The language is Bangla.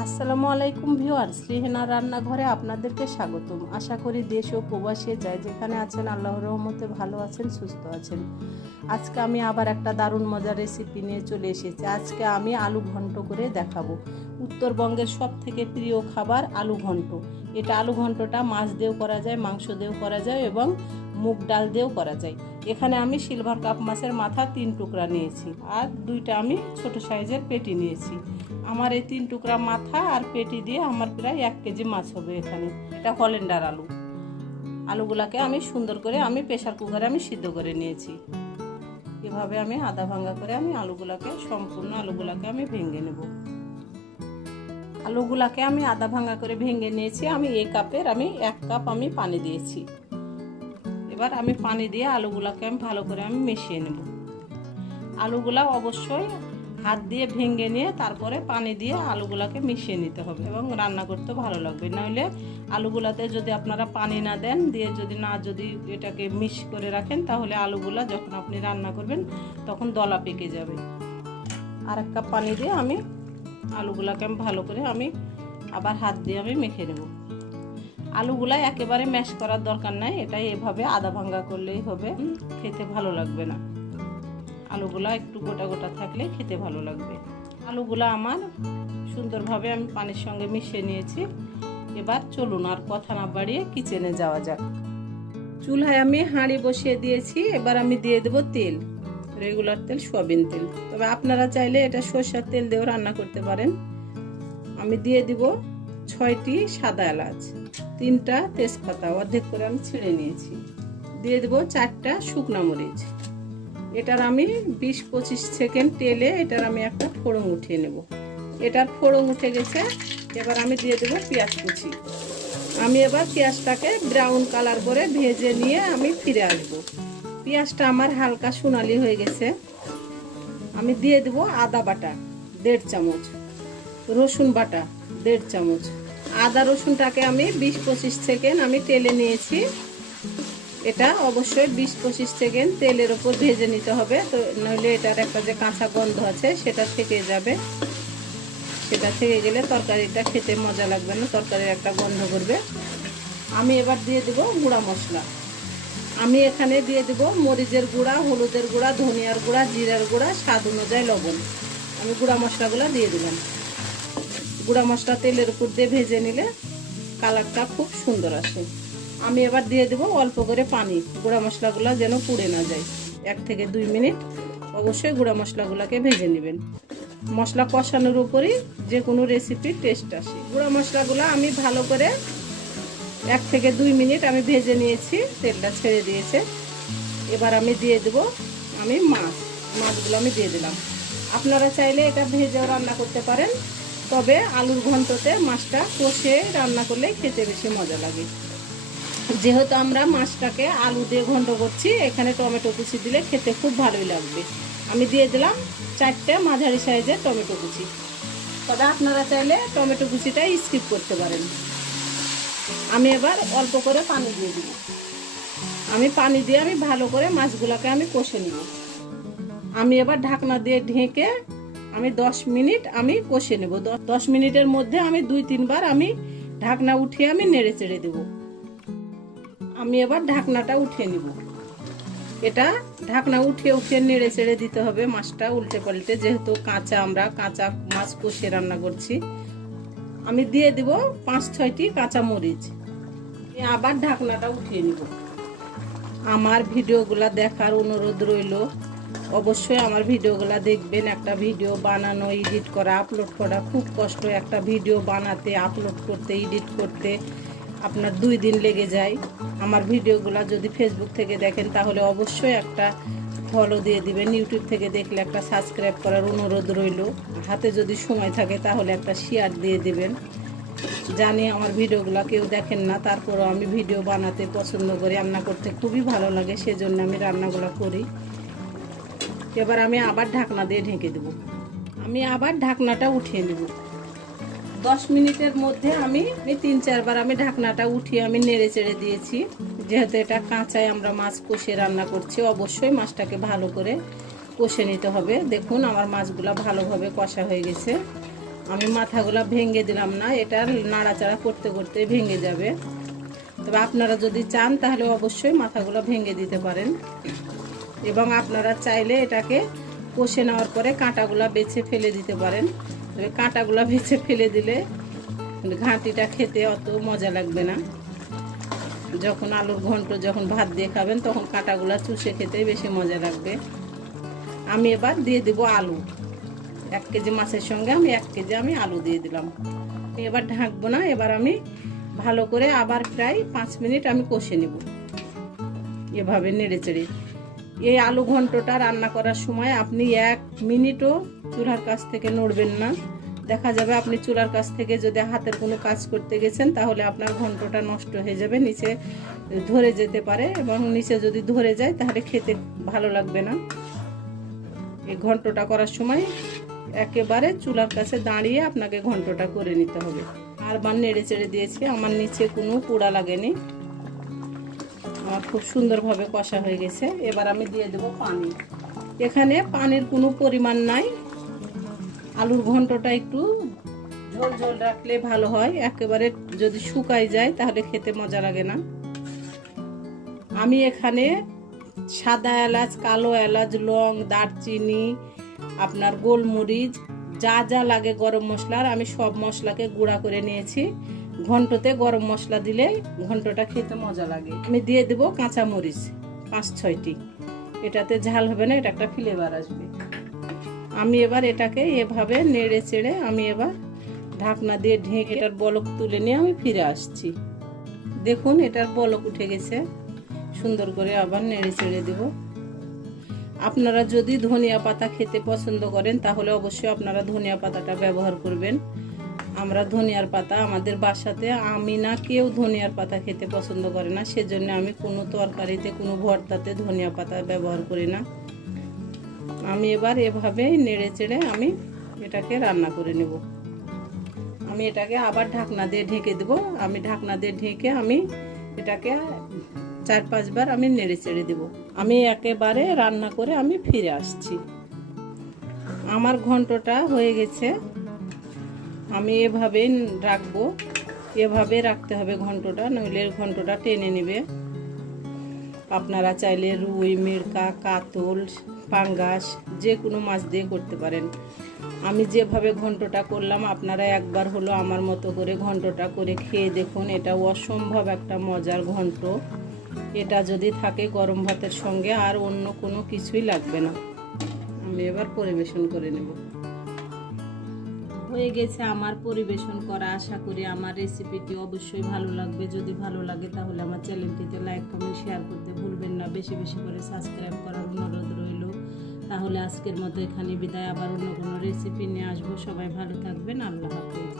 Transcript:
আসসালামু আলাইকুম ভিউয়ার্স, রেহেনার রান্নাঘরে আপনাদেরকে স্বাগতম। আশা করি দেশ ও প্রবাসে যাই যেখানে আছেন আল্লাহর রহমতে ভালো আছেন, সুস্থ আছেন। আজকে আমি আবার একটা দারুণ মজার রেসিপি নিয়ে চলে এসেছি। আজকে আমি আলু ঘন্ট করে দেখাবো। উত্তরবঙ্গের সব থেকে প্রিয় খাবার আলু ঘন্ট। এটা আলু ঘন্টটা মাছ দিয়েও করা যায়, মাংস দিয়েও করা যায় এবং মুগ ডাল দিয়েও করা যায়। এখানে আমি সিলভার কাপ মাছের মাথা 3 টুকরা নিয়েছি আর 2টা আমি ছোট সাইজের পেটি নিয়েছি। আমার এই 3 টুকরা মাথা আর পেটি দিয়ে আমার প্রায় 1 কেজি মাছ হবে এখানে। এটা হল্যান্ডার আলু। আলুগুলাকে আমি সুন্দর করে প্রেসার কুকারে সিদ্ধ করে নিয়েছি। এভাবে আমি আধা ভাঙা করে আলুগুলাকে সম্পূর্ণ আলুগুলাকে ভেঙে নেব। আলুগুলাকে আধা ভাঙা করে ভেঙে নিয়েছি। এই কাপের 1 কাপ পানি দিয়েছি। এবার পানি দিয়ে আলুগুলাকে ভালো করে মিশিয়ে নেব। আলুগুলা অবশ্যই হাত দিয়ে ভেঙে নিয়ে তারপরে পানি দিয়ে আলুগুলাকে মিশিয়ে নিতে হবে এবং রান্না করতে ভালো লাগবে। নইলে আলুগুলাতে যদি আপনারা পানি না দেন, দিয়ে যদি এটাকে মিক্স করে রাখেন, তাহলে আলুগুলা যখন আপনি রান্না করবেন তখন দলা পেকে যাবে। আর 1 কাপ পানি দিয়ে আলুগুলাকে ভালো করে আবার হাত দিয়ে মেখে নেব। আলুগুলা একেবারে ম্যাশ করার দরকার নাই, এটাই এভাবে আধা ভাঙা করলেই হবে, খেতে ভালো লাগবে না। আলুগুলা একটু গোটা গোটা থাকলে খেতে ভালো লাগবে। আলুগুলা আমার সুন্দরভাবে পানির সঙ্গে মিশিয়ে নিয়েছি। এবার চলুন আর কথা না বাড়িয়ে কিচেনে যাওয়া যাক। চুলায় হাঁড়ি বসিয়ে দিয়েছি। এবার দিয়ে দেব তেল, রেগুলার তেল, সয়াবিন তেল। তবে আপনারা চাইলে এটা সরষের তেল দিয়েও রান্না করতে পারেন। দিয়ে দিব 6টি সাদা এলাচ, 3টা তেজপাতা অর্ধেক করে ছিঁড়ে নিয়েছি। দিয়ে দেব 4টা শুকনা মরিচ। এটার 20-25 সেকেন্ড তেলে এটার একটা ফোড়ন উঠিয়ে নেব। এটার ফোড়ন উঠে গেছে। এবার দিয়ে দেব পেঁয়াজ কুচি। এবার পেঁয়াজটাকে ব্রাউন কালার করে ভেজে নিয়ে ফিরে আসবো। পেঁয়াজটা আমার হালকা সোনালি হয়ে গেছে। দিয়ে দেব আদা বাটা 1.5 চামচ, রসুন বাটা 1.5 চামচ। আদা রসুনটাকে 20-25 সেকেন্ড তেলে নিয়েছি। এটা অবশ্যই 20-25 সেকেন্ড তেলের উপর ভেজে নিতে হবে, তো নইলে এটার একটা যে কাঁচা গন্ধ আছে সেটা থেকে যাবে। সেটা থেকে গেলে তরকারিটা খেতে মজা লাগবে না, তরকারির একটা গন্ধ করবে। এবার দিয়ে দেব গুঁড়া মশলা। এখানে দিয়ে দেব মরিচের গুঁড়া, হলুদের গুঁড়া, ধনিয়ার গুঁড়া, জিরার গুঁড়া, স্বাদ অনুযায়ী লবণ। গুঁড়া মশলাগুলো দিয়ে দিলাম। গুঁড়া মশলা তেলের উপর দিয়ে ভেজে নিলে কালারটা খুব সুন্দর আসে। এবার দিয়ে দেব অল্প করে পানি, গুঁড়া মশলাগুলো যেন পুড়ে না যায়। 1 থেকে 2 মিনিট অবশ্যই গুঁড়া মশলাগুলোকে ভেজে নেবেন। মশলা কষানোর উপরই যে কোনো রেসিপির টেস্ট আসে। গুঁড়া মশলাগুলো ভালো করে 1 থেকে 2 মিনিট ভেজে নিয়েছি, তেলটা ছেড়ে দিয়েছে। এবার দিয়ে দেব মাছগুলো দিয়ে দিলাম। আপনারা চাইলে এটা ভেজেও রান্না করতে পারেন, তবে আলুর ঘন্টতে মাছটা কষে রান্না করলে খেতে বেশি মজা লাগে। যেহেতু আমরা মাছটাকে আলু দিয়ে ঘন্ট করছি, এখানে টমেটো কুচি দিলে খেতে খুব ভালোই লাগবে। দিয়ে দিলাম 4টে মাঝারি সাইজের টমেটো কুচি। তবে আপনারা চাইলে টমেটো কুচিটা স্কিপ করতে পারেন। এবার অল্প করে পানি দিয়ে দিব। পানি দিয়ে ভালো করে মাছগুলোকে কষে নিব। এবার ঢাকনা দিয়ে ঢেকে 10 মিনিট কষে নেব। 10 মিনিটের মধ্যে 2-3 বার ঢাকনা উঠিয়ে নেড়ে চেড়ে দেবো। এবার ঢাকনাটা উঠিয়ে নিব। এটা ঢাকনা উঠিয়ে নেড়ে চেড়ে দিতে হবে মাছটা উল্টে পাল্টে, যেহেতু কাঁচা মাছ কষে রান্না করছি। দিয়ে দিব 5-6টি কাঁচা মরিচ। আবার ঢাকনাটা উঠিয়ে নিব। আমার ভিডিওগুলা দেখার অনুরোধ রইল। অবশ্যই আমার ভিডিওগুলা দেখবেন। একটা ভিডিও বানানো, এডিট করা, আপলোড করা খুব কষ্ট। একটা ভিডিও বানাতে, আপলোড করতে, এডিট করতে আপনার 2 দিন লেগে যায়। আমার ভিডিওগুলো যদি ফেসবুক থেকে দেখেন তাহলে অবশ্যই একটা ফলো দিয়ে দিবেন। ইউটিউব থেকে দেখলে একটা সাবস্ক্রাইব করার অনুরোধ রইল। হাতে যদি সময় থাকে তাহলে একটা শেয়ার দিয়ে দিবেন। জানি আমার ভিডিওগুলো কেউ দেখেন না, তারপরেও ভিডিও বানাতে পছন্দ করি, রান্না করতে খুবই ভালো লাগে, সেজন্য রান্নাগুলো করি। এবার আবার ঢাকনা দিয়ে ঢেকে দেব। আবার ঢাকনাটা উঠিয়ে নেব। 10 মিনিটের মধ্যে 3-4 বার ঢাকনাটা উঠিয়ে নেড়ে চেড়ে দিয়েছি। যেহেতু এটা কাঁচায় আমরা মাছ কষে রান্না করছি, অবশ্যই মাছটাকে ভালো করে কষে নিতে হবে। দেখুন আমার মাছগুলো ভালোভাবে কষা হয়ে গেছে। আমি মাথাগুলো ভেঙে দিলাম না, এটা নাড়াচাড়া করতে করতে ভেঙে যাবে। তবে আপনারা যদি চান তাহলে অবশ্যই মাথাগুলো ভেঙে দিতে পারেন, এবং আপনারা চাইলে এটাকে কষে নেওয়ার পরে কাঁটাগুলো বেছে ফেলে দিতে পারেন। তবে কাঁটাগুলো বেছে ফেলে দিলে ঘাঁটিটা খেতে অত মজা লাগবে না। যখন আলুর ঘন্ট যখন ভাত দিয়ে খাবেন তখন কাঁটাগুলো চুষে খেতে বেশি মজা লাগবে। আমি এবার দিয়ে দেব আলু। 1 কেজি মাছের সঙ্গে আমি 1 কেজি আলু দিয়ে দিলাম। এবার ঢাকবো না, এবার আমি ভালো করে আবার প্রায় 5 মিনিট আমি কষে নেব এভাবে নেড়ে চেড়ে। এই আলু ঘন্টটা রান্না করার সময় আপনি 1 মিনিটও চুলার কাছ থেকে নড়বেন না। দেখা যাবে আপনি চুলার কাছ থেকে যদি হাতের কোনো কাজ করতে গেছেন তাহলে আপনার ঘন্টটা নষ্ট হয়ে যাবে, নিচে ধরে যেতে পারে, এবং নিচে যদি ধরে যায় তাহলে খেতে ভালো লাগবে না। এই ঘন্টটা করার সময় একেবারে চুলার কাছে দাঁড়িয়ে আপনাকে ঘন্টটা করে নিতে হবে। বারবার নেড়ে চেড়ে দিয়েছি, আমার নিচে কোনো পোড়া লাগেনি, আমার খুব সুন্দরভাবে কষা হয়ে গেছে। এবার আমি দিয়ে দেব পানি। এখানে পানির কোনো পরিমাণ নাই, আলুর ঘন্টটা একটু ঝোল ঝোল রাখলে ভালো হয়, একেবারে যদি শুকাই যায় তাহলে খেতে মজা লাগে না। আমি এখানে সাদা এলাচ, কালো এলাচ, লং, দারচিনি, আপনার গোলমরিচ, যা যা লাগে গরম মশলার আমি সব মশলাকে গুঁড়া করে নিয়েছি। ঘন্টতে গরম মশলা দিলে ঘন্টটা খেতে মজা লাগে। আমি দিয়ে দেব কাঁচামরিচ 5-6টি, এটাতে ঝাল হবে না, এটা একটা ফ্লেভার আসবে। আমি এবার এটাকে এভাবে নেড়ে চেড়ে আমি এবার ঢাকনা দিয়ে ঢেকে এটার বলক তুলে নিয়ে আমি ফিরে আসছি। দেখুন এটার বলক উঠে গেছে, সুন্দর করে আবার নেড়ে চেড়ে দেব। আপনারা যদি ধনিয়া পাতা খেতে পছন্দ করেন তাহলে অবশ্যই আপনারা ধনিয়া পাতাটা ব্যবহার করবেন। আমরা ধনিয়ার পাতা আমাদের বাসাতে, আমি না কেউ ধনিয়ার পাতা খেতে পছন্দ করে না, সেজন্য আমি কোনো তরকারিতে কোনো ভর্তাতে ধনিয়া পাতা ব্যবহার করি না। আমি এবার এভাবে নেড়ে চেড়ে আমি এটাকে রান্না করে নেব। আমি এটাকে আবার ঢাকনা দিয়ে ঢেকে দেব। আমি ঢাকনা দিয়ে ঢেকে আমি এটাকে 4-5 বার আমি নেড়ে চেড়ে দেব। আমি একেবারে রান্না করে আমি ফিরে আসছি। আমার ঘন্টটা হয়ে গেছে, আমি এভাবে রাখবো, এভাবে রাখতে হবে ঘন্টটা, নইলে ঘন্টটা টেনে নেবে। আপনারা চাইলে রুই, মিরকা, কাতল, পাঙ্গাস যে কোনো মাছ দিয়ে করতে পারেন। আমি যেভাবে ঘন্টটা করলাম আপনারা একবার হলো আমার মতো করে ঘন্টটা করে খেয়ে দেখুন। এটা অসম্ভব একটা মজার ঘন্ট। এটা যদি থাকে গরম ভাতের সঙ্গে আর অন্য কোনো কিছুই লাগবে না। আমি এবার পরিবেশন করে নেব। হয়ে গেছে আমার পরিবেশন করা। আশা করি আমার রেসিপিটি অবশ্যই ভালো লাগবে। যদি ভালো লাগে তাহলে আমার চ্যানেলটিতে লাইক, কমেন্ট, শেয়ার করতে ভুলবেন না। বেশি বেশি করে সাবস্ক্রাইব করার অনুরোধ রইল। তাহলে আজকের মতো এখানে বিদায়, আবার অন্য কোনো রেসিপি নিয়ে আসবো। সবাই ভালো থাকবেন, আল্লাহ হাফেজ।